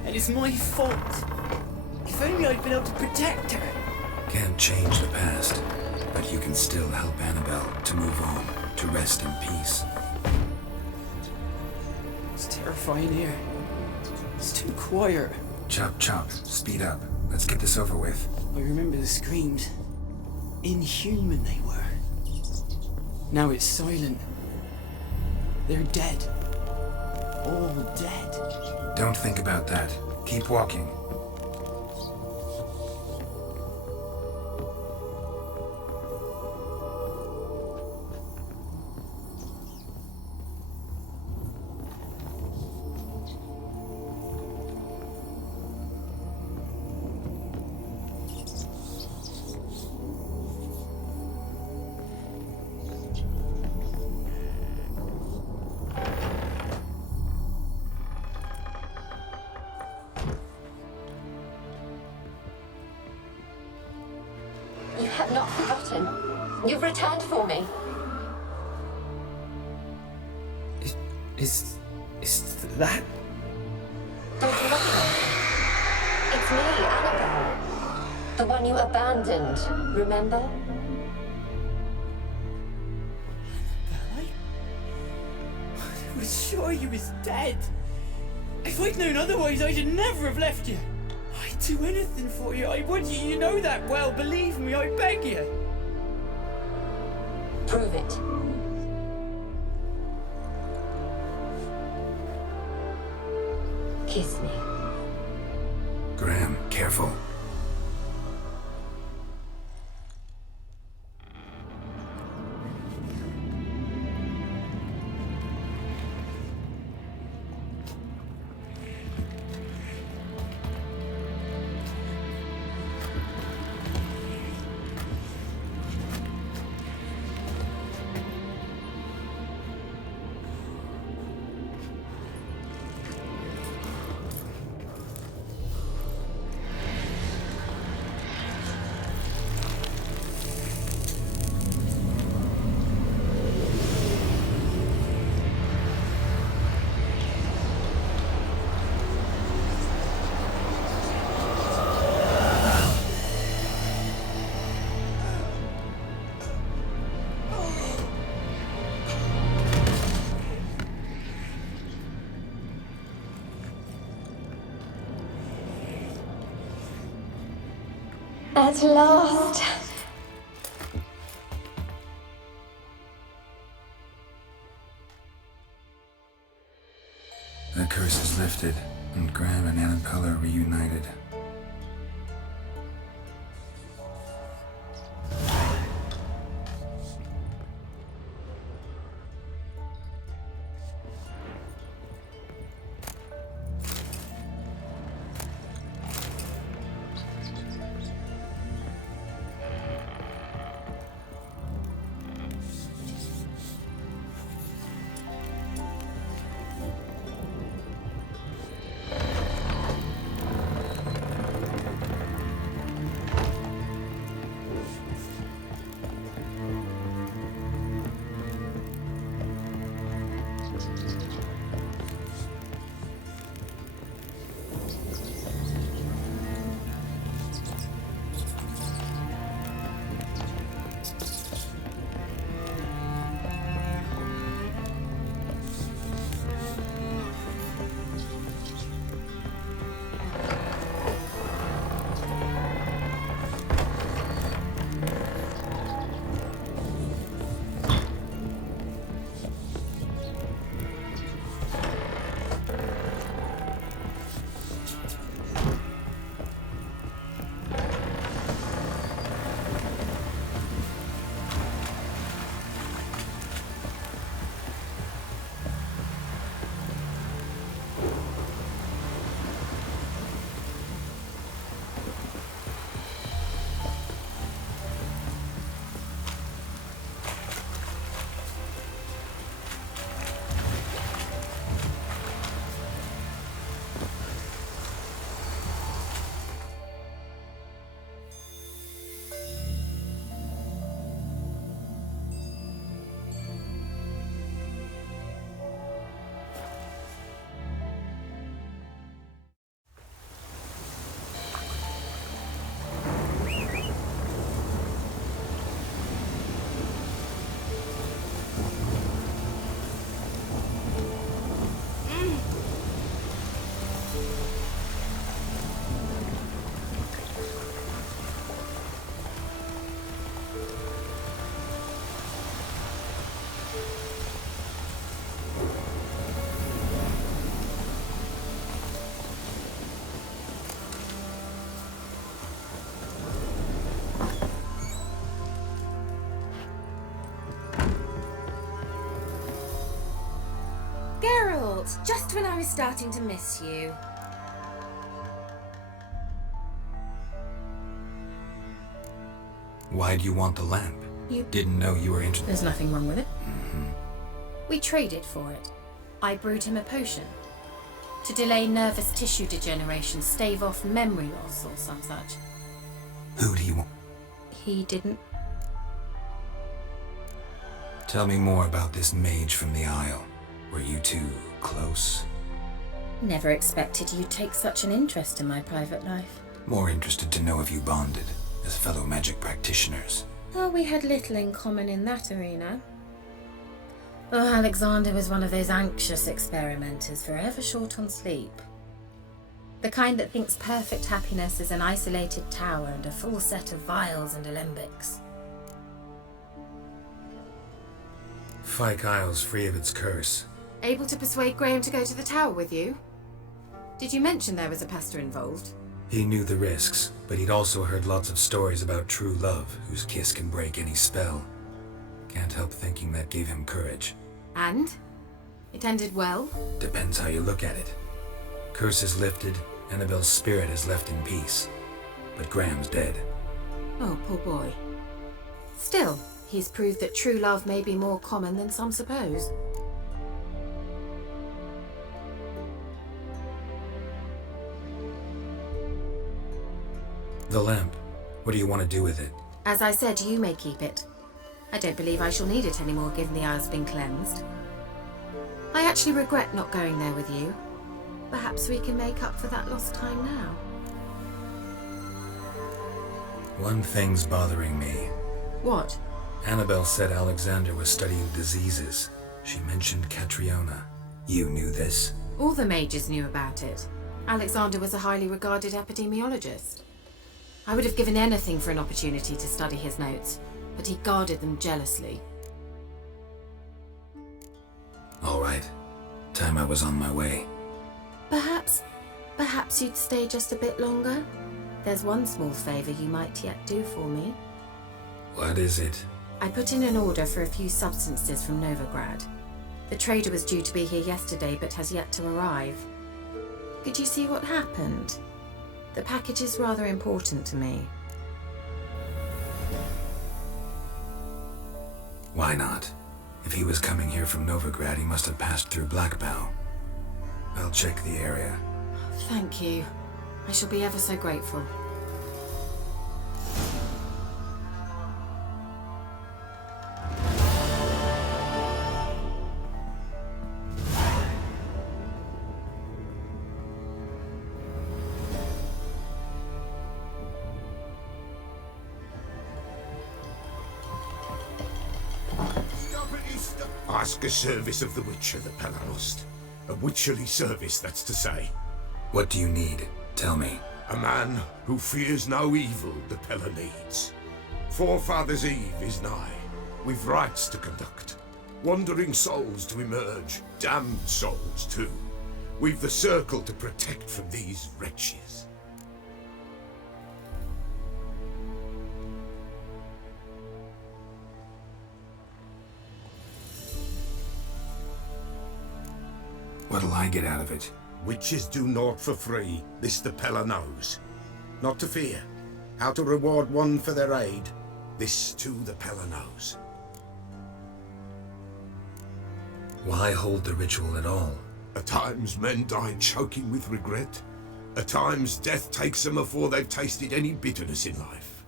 And it's my fault. If only I'd been able to protect her. Can't change the past, but you can still help Annabelle to move on, to rest in peace. It's terrifying here. It's too quiet. Chop, chop. Speed up. Let's get this over with. I remember the screams. Inhuman they were. Now it's silent. They're dead. All dead. Don't think about that. Keep walking. You have not forgotten. You've returned for me. Is that? Don't look at me. It's me, Annabelle. The one you abandoned, remember? I was sure you was dead. If I'd known otherwise, I'd never have left you. I'd do anything for you. I would. You know that well. Believe me, I beg you. Prove it. Kiss me. Graham, careful. At last. The curse is lifted, and Graham and Annabelle are reunited. Geralt, just when I was starting to miss you. Why do you want the lamp? You Didn't know you were interested. There's nothing wrong with it. We traded for it. I brewed him a potion. To delay nervous tissue degeneration, stave off memory loss or some such. Who do you want? He didn't. Tell me more about this mage from the Isle. Were you two close? Never expected you'd take such an interest in my private life. More interested to know if you bonded as fellow magic practitioners. Oh, we had little in common in that arena. Oh, Alexander was one of those anxious experimenters, forever short on sleep. The kind that thinks perfect happiness is an isolated tower and a full set of vials and alembics. Fyke Isle's free of its curse. Able to persuade Graham to go to the tower with you? Did you mention there was a pester involved? He knew the risks, but he'd also heard lots of stories about true love, whose kiss can break any spell. Can't help thinking that gave him courage. And? It ended well? Depends how you look at it. Curse is lifted, Annabelle's spirit is left in peace. But Graham's dead. Oh, poor boy. Still, he's proved that true love may be more common than some suppose. The lamp. What do you want to do with it? As I said, you may keep it. I don't believe I shall need it anymore, given the Isle's been cleansed. I actually regret not going there with you. Perhaps we can make up for that lost time now. One thing's bothering me. What? Annabelle said Alexander was studying diseases. She mentioned Catriona. You knew this? All the mages knew about it. Alexander was a highly regarded epidemiologist. I would have given anything for an opportunity to study his notes, but he guarded them jealously. All right. Time I was on my way. Perhaps you'd stay just a bit longer? There's one small favor you might yet do for me. What is it? I put in an order for a few substances from Novigrad. The trader was due to be here yesterday, but has yet to arrive. Could you see what happened? The package is rather important to me. Why not? If he was coming here from Novigrad, he must have passed through Blackbough. I'll check the area. Thank you. I shall be ever so grateful. Ask a service of the Witcher, the Pelanost. A witcherly service, that's to say. What do you need? Tell me. A man who fears no evil the Pella needs. Forefathers' Eve is nigh. We've rites to conduct. Wandering souls to emerge. Damned souls, too. We've the circle to protect from these wretches. What'll I get out of it? Witches do naught for free, this the Pella knows. Not to fear. How to reward one for their aid, this too the Pella knows. Why hold the ritual at all? At times men die choking with regret. At times death takes them before they've tasted any bitterness in life.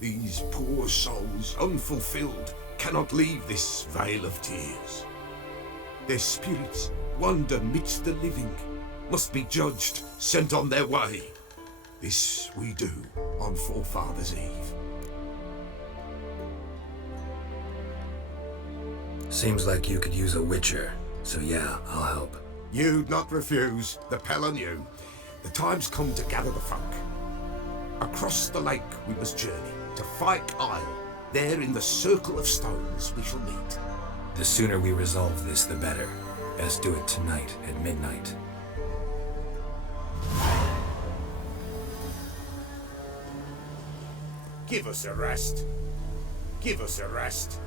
These poor souls, unfulfilled, cannot leave this vale of tears. Their spirits wander midst the living, must be judged, sent on their way. This we do on Forefathers' Eve. Seems like you could use a witcher, so yeah, I'll help. You'd not refuse, the Pella knew. The time's come to gather the folk. Across the lake we must journey, to Fyke Isle. There in the circle of stones we shall meet. The sooner we resolve this, the better. Best do it tonight at midnight. Give us a rest. Give us a rest.